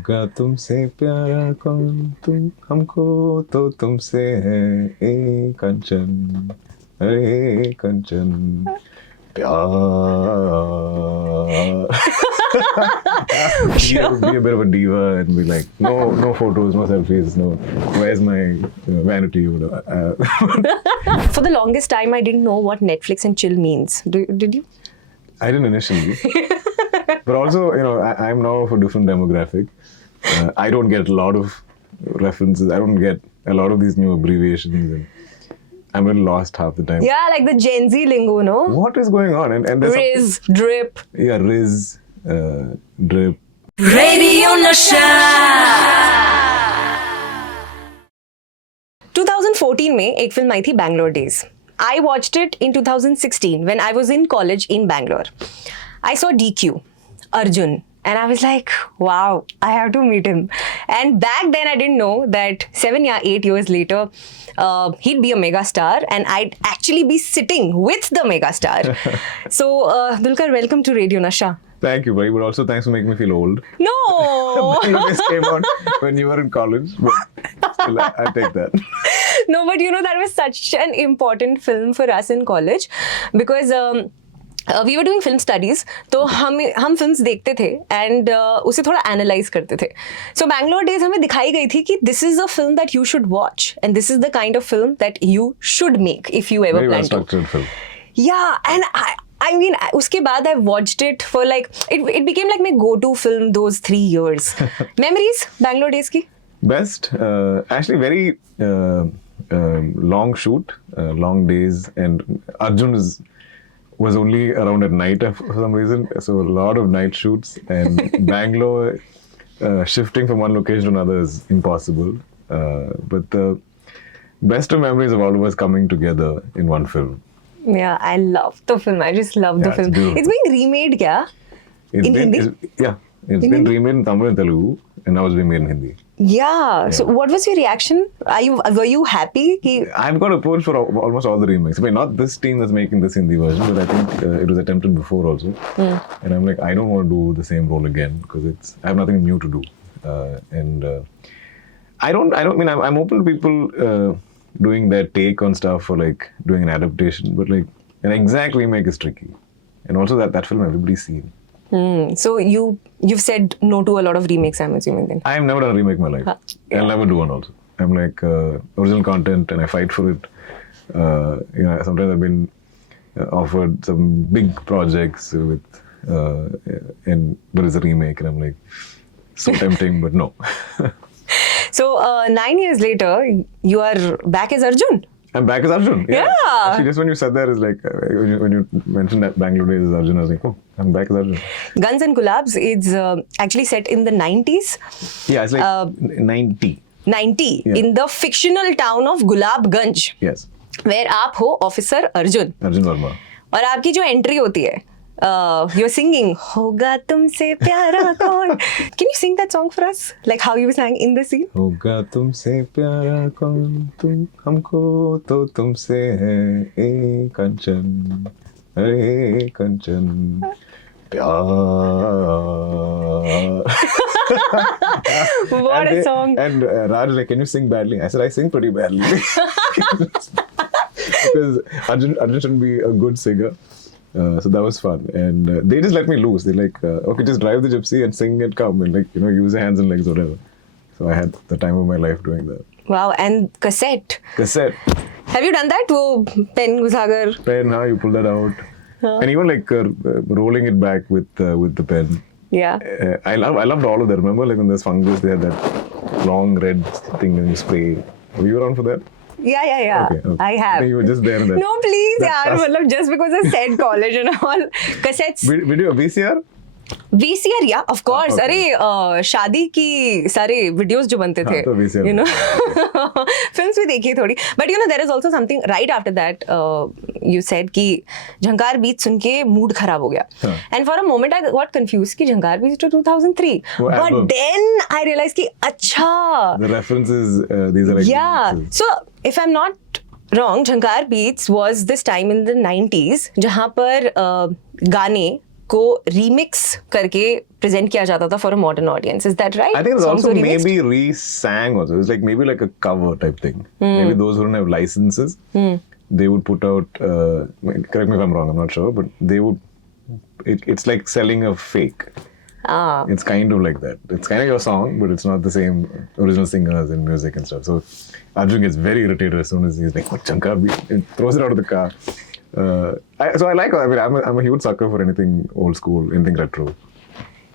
होगा तुमसे प्यारा कौन तुम हमको तो तुमसे है ए कंचन अरे कंचन प्यार. Be a bit of a diva and be like, no photos, no selfies, no. Where's my vanity? For the longest time, I didn't know what Netflix and chill means. Did you? I didn't initially, but also, I'm now of a different demographic. I don't get a lot of references. I don't get a lot of these new abbreviations, and I'm a little lost half the time. Yeah, like the Gen Z lingo, no? What is going on? And Riz, drip. Yeah, Riz, drip. Radio Nasha. 2014 में एक film आई थी Banglore Days. I watched it in 2016 when I was in college in Bangalore. I saw DQ, Arjun, and I was like, wow, I have to meet him. And back then I didn't know that 7 or 8 years later, he'd be a mega star and I'd actually be sitting with the mega star. So, Dulquer, welcome to Radio Nasha. Thank you, buddy, but also thanks for making me feel old. No! This came out when you were in college, but still, I take that. No, but that was such an important film for us in college because we were doing film studies. तो हम films देखते थे and उसे थोड़ा analyze करते थे. So Banglore Days हमें दिखाई गई थी कि this is a film that you should watch and this is the kind of film that you should make if you ever Very plan to. well structured film. Yeah, and I mean, उसके बाद I watched it for like it became like my go-to film those 3 years. Memories Banglore Days की? Best, actually very long shoot, long days, and Arjun was only around at night for some reason, so a lot of night shoots, and Bangalore shifting from one location to another is impossible. But the best of memories of all of us coming together in one film. Yeah, I love the film. I just love the film. It's being remade, kya? In Hindi? It's been remade in Tamil and Telugu, and now it's being made in Hindi. Yeah. So, what was your reaction? Were you happy? I've got approached for almost all the remakes. I mean, not this team that's making this Hindi version, but I think it was attempted before also. And I'm like, I don't want to do the same role again because I have nothing new to do. I'm open to people doing their take on stuff or like doing an adaptation, but like an exact remake is tricky. And also that film everybody's seen. So you've said no to a lot of remakes, I'm assuming then. I've never done a remake in my life. I'll never do one also. I'm like original content and I fight for it. Sometimes I've been offered some big projects with but it's a remake and I'm like so tempting, but no. So 9 years later, you are back as Arjun. I'm back as Arjun. Yeah. Actually, just when you said that, is like when you mentioned that Banglore Days as Arjun, I was like, oh, I'm back as Arjun. Guns and Gulaabs is actually set in the 90s. Yeah, it's like 90. 90 in the fictional town of Gulaabganj. Yes. Where आप हो Officer Arjun. Arjun Verma. और आपकी जो entry होती है, you're singing होगा तुमसे प्यारा कौन. Can you sing that song for us? Like how you sang in the scene? होगा तुमसे प्यारा कौन तुम हमको तो तुमसे है ए कंचन अरे कंचन प्यार. What a song. And Raj was like, can you sing badly? I said, I sing pretty badly. Because Arjun shouldn't be a good singer. So that was fun. And they just let me loose. They're like, okay, just drive the gypsy and sing and come and use your hands and legs, whatever. So I had the time of my life doing that. Wow, and cassette. Have you done that? वो pen घुसाकर. Pen, you pull that out. And even rolling it back with the pen. Yeah. I loved all of that. Remember when there's fungus, they had that long red thing and you spray. Were you around for that? Yeah. Okay. I have. You were just there. No, please, yaar. Just because I said college and all. Cassettes. Video VCR? VCR, yeah, of course. Okay. अरे शादी की सारे videos जो बनते थे, films भी देखी थोड़ी. But there is also something right after that. You said कि झंकार बीच सुन के mood खराब हो गया. And for a moment I got confused कि झंकार बीच to 2003. But then I realized कि अच्छा. The references, these are like. Yeah. So if I'm not wrong, Jhankar Beats was this time in the 90s जहाँ पर गाने को remix करके present किया जाता था for a modern audience. Is that right? I think it's Songs also were remixed? maybe re-sang also. It's like maybe like a cover type thing. Maybe those who don't have licenses, they would put out, correct me if I'm wrong, I'm not sure, but they would, it's like selling a fake. Ah. It's kind of like that. It's kind of your song, but it's not the same original singers and music and stuff. So Arjun gets very irritated as soon as he's like, what Shankar beat? And throws it out of the car. So I like, I mean, I'm a huge sucker for anything old school, anything retro.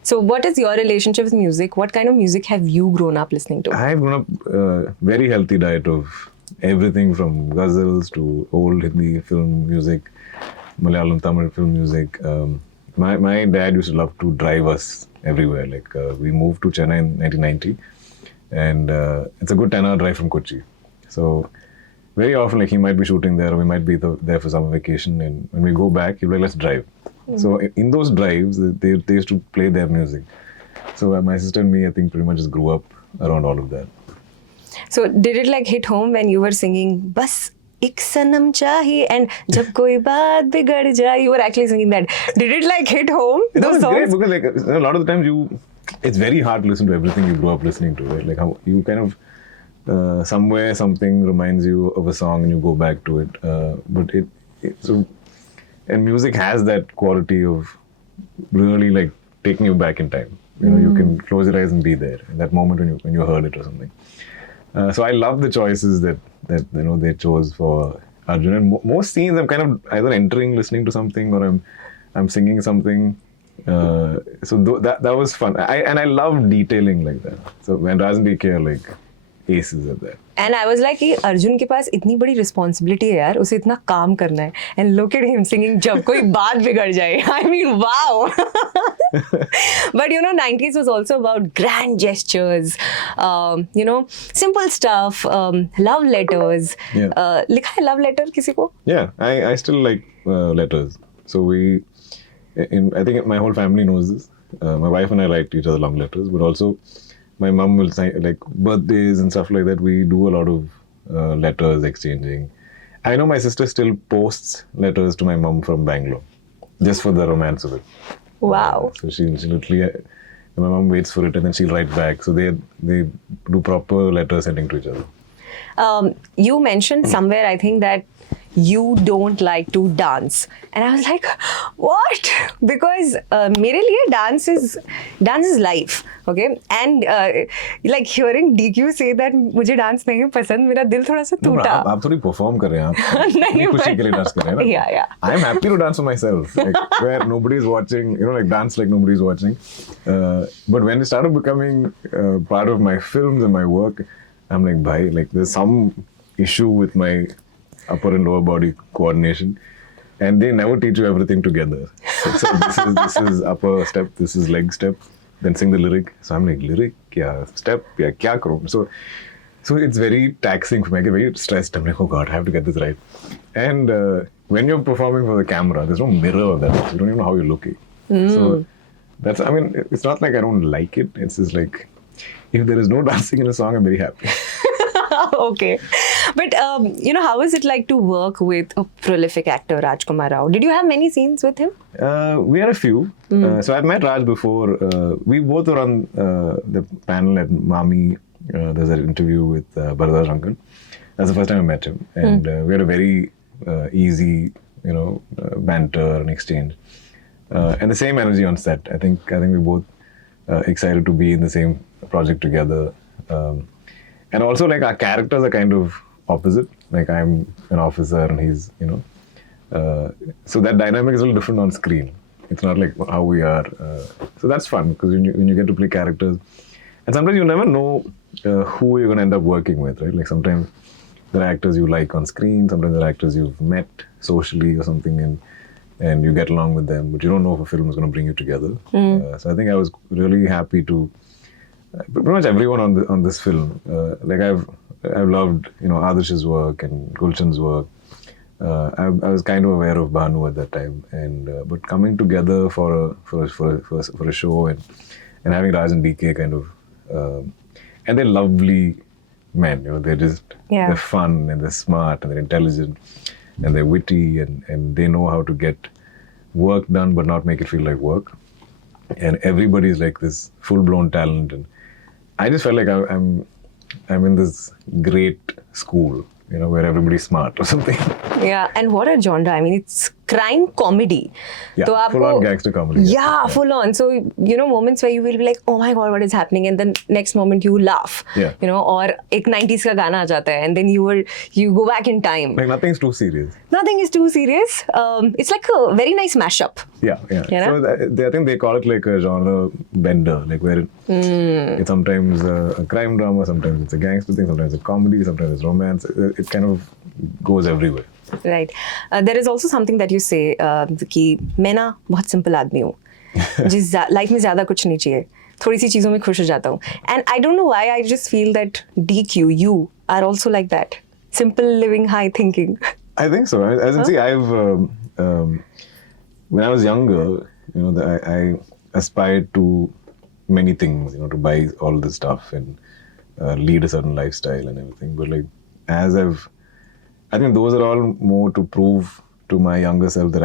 So what is your relationship with music? What kind of music have you grown up listening to? I've grown up very healthy diet of everything from ghazals to old Hindi film music, Malayalam, Tamil film music. My dad used to love to drive us everywhere. Like we moved to Chennai in 1990, and it's a good 10-hour drive from Kochi. So very often, like he might be shooting there, or we might be there for summer vacation, and when we go back, he'll be like, "Let's drive." So in those drives, they used to play their music. So my sister and me, I think, pretty much just grew up around all of that. So did it like hit home when you were singing "Bas ek sanam chahiye" and "Jab koi baat bigad jaye"? You were actually singing that. Did it like hit home? No, Those it's great songs? because like a lot of the times it's very hard to listen to everything you grew up listening to, right? Like how you kind of somewhere something reminds you of a song and you go back to it. But and music has that quality of really like taking you back in time. You know, you can close your eyes and be there in that moment when you heard it or something. So I love the choices that you know they chose for Arjun. And most scenes I'm kind of either entering, listening to something, or I'm singing something. So that was fun. I love detailing like that. So when Raj and DK are like aces at that. And I was like, कि अर्जुन के पास इतनी बड़ी responsibility है यार, उसे इतना काम करना है. And look at him singing जब कोई बात बिगड़ जाए. I mean, wow. But you know, 90s was also about grand gestures, you know, simple stuff, love letters. Yeah. लिखा है love letter किसी को? Yeah, I still like letters. So I think my whole family knows this. My wife and I write each other long letters, but also my mom will sign like birthdays and stuff like that. We do a lot of letters exchanging. I know my sister still posts letters to my mom from Banglore, just for the romance of it. Wow. So she literally, my mom waits for it and then she'll write back. So they do proper letter sending to each other. You mentioned somewhere, I think, that you don't like to dance. And I was like, what? Because मेरे लिए dance is life, okay? And like hearing DQ say that मुझे dance नहीं पसंद, मेरा दिल थोड़ा सा टूटा. आप थोड़ी perform कर रहे हैं आप. नहीं, खुशी के लिए dance कर रहे हैं ना. Yeah. I'm happy to dance for myself, like where nobody's watching, you know, like dance like nobody's watching. But when it started becoming part of my films and my work, I'm like, bhai, like there's some issue with my upper and lower body coordination, and they never teach you everything together. So this is upper step, this is leg step, then sing the lyric. So I'm like, lyric, kya step, ya kya karu? So it's very taxing for me. I get very stressed. I'm like, oh God, I have to get this right. And when you're performing for the camera, there's no mirror of that. You don't even know how you're looking. So that's, I mean, it's not like I don't like it. It's just like, if there is no dancing in a song, I'm very happy. Okay. But, you know, how is it like to work with a prolific actor, Rajkumar Rao? Did you have many scenes with him? We had a few. So I've met Raj before. We both were on the panel at Mami. There's an interview with Bharadwaj Rangan. That's the first time I met him. And we had a very easy, you know, banter and exchange. And the same energy on set. I think we both excited to be in the same project together. And also, like, our characters are kind of opposite. Like, I'm an officer and he's, you know. So that dynamic is a little different on screen. It's not like how we are. So that's fun because when you get to play characters. And sometimes you never know who you're going to end up working with, right? Like, sometimes there are actors you like on screen. Sometimes there are actors you've met socially or something and you get along with them. But you don't know if a film is going to bring you together. So I think I was really happy to... pretty much everyone on this film. Like I've loved, you know, Adarsh's work and Gulshan's work. I was kind of aware of Bhanu at that time, and but coming together for a show and having Raj and DK kind of, and they're lovely men. You know, they're fun and they're smart and they're intelligent and they're witty and they know how to get work done but not make it feel like work. And everybody's like this full-blown talent, and I just felt like I'm in this great school, you know, where everybody's smart or something. Yeah, and what a genre. I mean, it's crime comedy. Yeah, तो full on gangster comedy. Yeah, full on. So, you know, moments where you will be like, oh my God, what is happening? And then next moment you laugh. Yeah. You know, or एक 90s का गाना आ जाता है, and then you go back in time. Like nothing's too serious. Nothing is too serious. It's like a very nice mashup. Yeah. You know? So I think they call it like a genre bender, like where it's sometimes a crime drama, sometimes it's a gangster thing, sometimes it's a comedy, sometimes it's romance. It kind of goes everywhere. Right. There is also something that you say कि मैं ना बहुत simple आदमी हूँ, जिस life में ज़्यादा कुछ नहीं चाहिए, थोड़ी सी चीज़ों में खुश हो जाता हूँ. And I don't know why I just feel that DQ, you are also like that. Simple living, high thinking. I think so. As in, see, I've when I was younger, you know, I aspired to many things, you know, to buy all this stuff and lead a certain lifestyle and everything. But like, I think those are all more to prove to my younger self that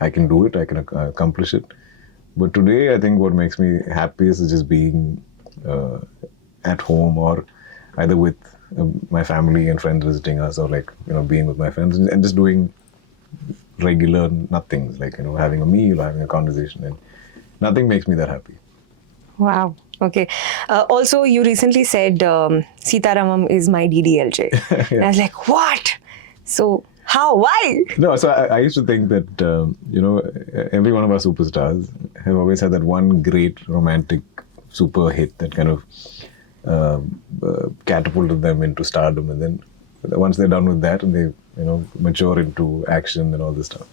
I can do it, I can accomplish it. But today, I think what makes me happiest is just being at home, or either with my family and friends visiting us, or like, you know, being with my friends and just doing regular nothings, like, you know, having a meal, having a conversation, and nothing makes me that happy. Wow. Okay. Also, you recently said Sita Ramam is my DDLJ. Yeah. I was like, what? So how? Why? No, so I used to think that, you know, every one of our superstars have always had that one great romantic super hit that kind of catapulted them into stardom. And then once they're done with that, and they, you know, mature into action and all this stuff.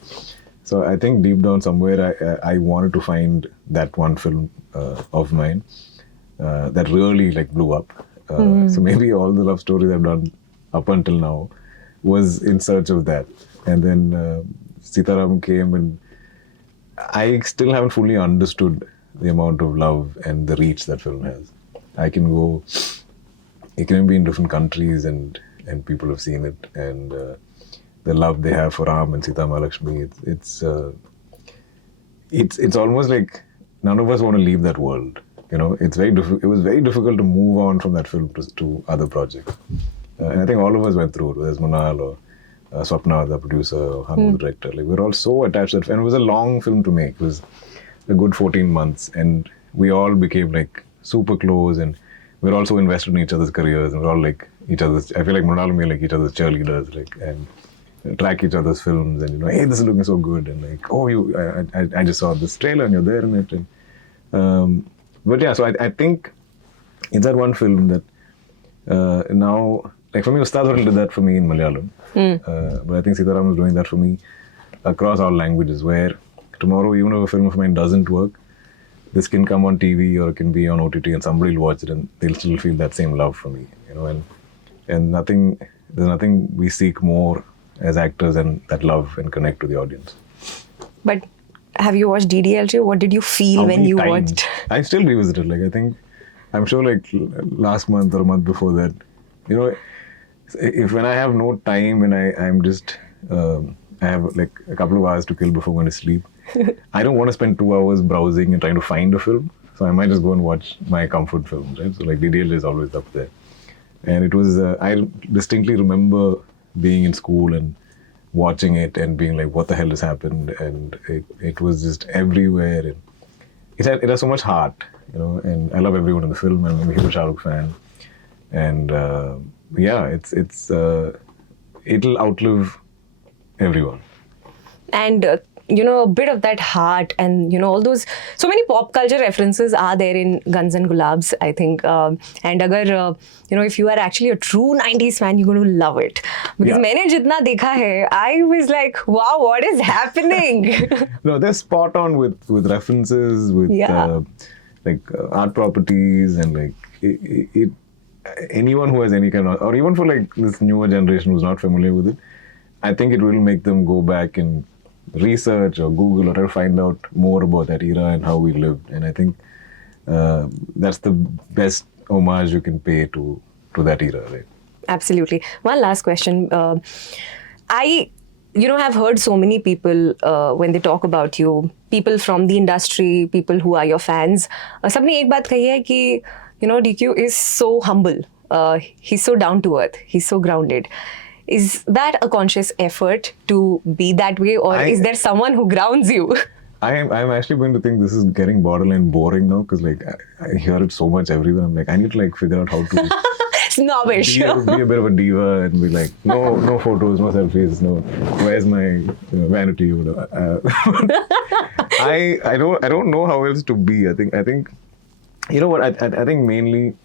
So I think deep down somewhere, I wanted to find that one film of mine that really like blew up. So maybe all the love stories I've done up until now was in search of that. And then Sitaram came, and I still haven't fully understood the amount of love and the reach that film has. I can go, it can be in different countries, and people have seen it, and the love they have for Ram and Sita Mahalakshmi, it's almost like none of us want to leave that world. You know, it was very difficult to move on from that film to other projects. And I think all of us went through it, whether it's Monal or Swapna, the producer, or Hanu, the director. Like, we're all so attached to that. And it was a long film to make. It was a good 14 months. And we all became like super close, and we're also invested in each other's careers. And we're all like each other's, I feel like Monal and me are like each other's cheerleaders, like, and track each other's films. And, you know, hey, this is looking so good. And like, oh, I just saw this trailer and you're there and everything. But yeah, so I think it's that one film that now, like for me, Ustad Hotel did that for me in Malayalam. But I think Sitaram is doing that for me across all languages, where tomorrow, even if a film of mine doesn't work, this can come on TV or it can be on OTT, and somebody will watch it and they'll still feel that same love for me, you know, and there's nothing we seek more as actors than that love and connect to the audience. But have you watched DDLJ? What did you feel when you watched? I still revisit it. Like, I'm sure like last month or a month before that, you know, when I have no time and I'm just, I have like a couple of hours to kill before going to sleep, I don't want to spend 2 hours browsing and trying to find a film. So I might just go and watch my comfort films, right? So like DDLJ is always up there. And it was, I distinctly remember being in school and watching it and being like, what the hell has happened? And it was just everywhere. And it has so much heart, you know, and I love everyone in the film. I'm a huge Shah Rukh fan. And yeah, it'll outlive everyone. And you know, a bit of that heart, and you know, all those, so many pop culture references are there in Guns and Gulaabs, I think. And agar, you know, if you are actually a true 90s fan, you're going to love it. Because मैंने जितना देखा है, I was like, wow, what is happening? No, they're spot on with references, with art properties, and like anyone who has any kind of, or even for like this newer generation who's not familiar with it, I think it will make them go back and research or Google or try to find out more about that era and how we lived. And I think that's the best homage you can pay to that era, right? Absolutely. One last question. I I've heard so many people when they talk about you, people from the industry, people who are your fans. सबने एक बात कही है कि DQ is so humble. He's so down to earth. He's so grounded. Is that a conscious effort to be that way, or is there someone who grounds you? I'm actually going to think this is getting borderline boring now because like I hear it so much everywhere. I'm like, I need to like figure out how to Snobbish. be a bit of a diva and be like, no photos, no selfies, no. Where's my vanity? I don't know how else to be. I think you know what? I think mainly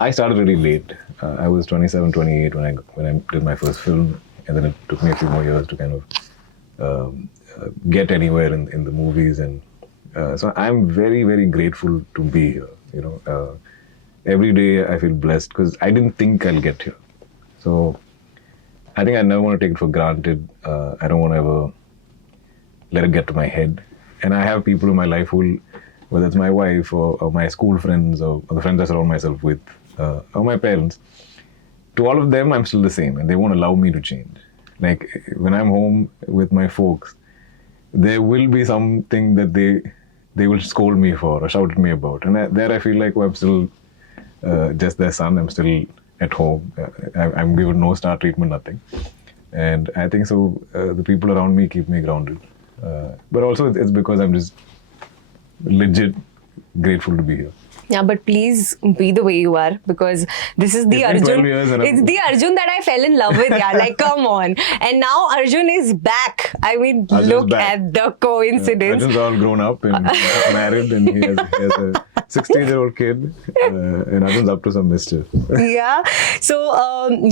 I started really late. I was 27, 28 when I did my first film, and then it took me a few more years to kind of get anywhere in the movies, and so I'm very, very grateful to be here. Every day I feel blessed because I didn't think I'll get here. So I think I never want to take it for granted. I don't want to ever let it get to my head. And I have people in my life who, whether it's my wife or my school friends or the friends I surround myself with, or my parents, to all of them I'm still the same, and they won't allow me to change. Like when I'm home with my folks, there will be something that they will scold me for or shout at me about, and there I feel like I'm still just their son. I'm still at home. I'm given no star treatment, nothing. And I think so. The people around me keep me grounded. But also it's because I'm just legit grateful to be here. Yeah, but please be the way you are, because this is the Arjun. It's the Arjun that I fell in love with. Yeah, like come on. And now Arjun is back. I mean, look at the coincidence. Arjun's all grown up and married, and he has a 16-year-old kid, and Arjun's up to some mischief. Yeah. So,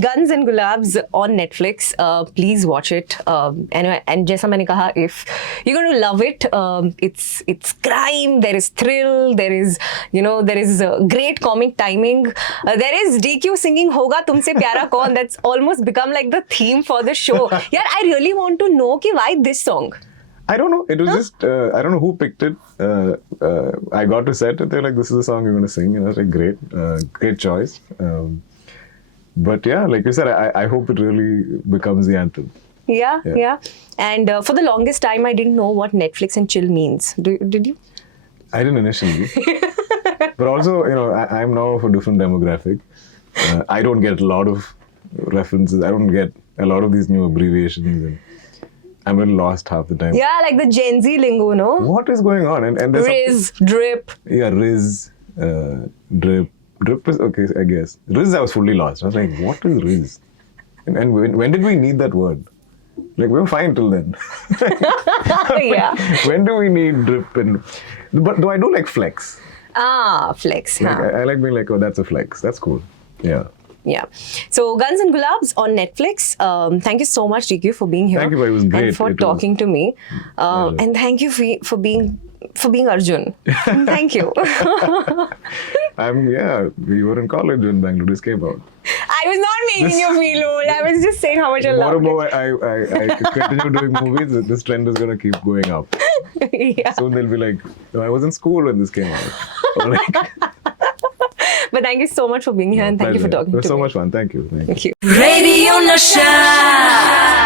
Guns and Gulaabs on Netflix. Please watch it. And जैसा मैंने कहा, if you're going to love it, it's crime. There is thrill. There is there is great comic timing. There is DQ singing Hoga, Tumse, Pyaar, Kaun. That's almost become like the theme for the show. Yeah, I really want to know why this song. I don't know. It was just, I don't know who picked it. I got to set it. They're like, this is the song you're going to sing. And I was like, great choice. But yeah, like you said, I hope it really becomes the anthem. Yeah. And for the longest time, I didn't know what Netflix and chill means. Did you? I didn't initially. But also, I'm now of a different demographic. I don't get a lot of references. I don't get a lot of these new abbreviations. And I'm a little lost half the time. Yeah, like the Gen Z lingo, no? What is going on? And Riz, drip. Yeah, Riz, drip. Drip is okay, I guess. Riz, I was fully lost. I was like, what is Riz? And when did we need that word? Like, we were fine till then. Yeah. When do we need drip? But do I do like flex? Flex. Like, I like being like, oh, that's a flex. That's cool. Yeah. So Guns and Gulaabs on Netflix. Thank you so much, DQ, for being here. Thank you, it was great. And for talking to me. And thank you for being Arjun. Thank you. We were in college when Banglore just came out. I was not making you feel old. I was just saying how much I love it. More I continue doing movies, this trend is going to keep going up. Yeah. Soon they'll be like, I was in school when this came out. Or like, but thank you so much for being here, and thank you for talking to me. It was so much fun. Thank you. Thank you. Radio Nasha.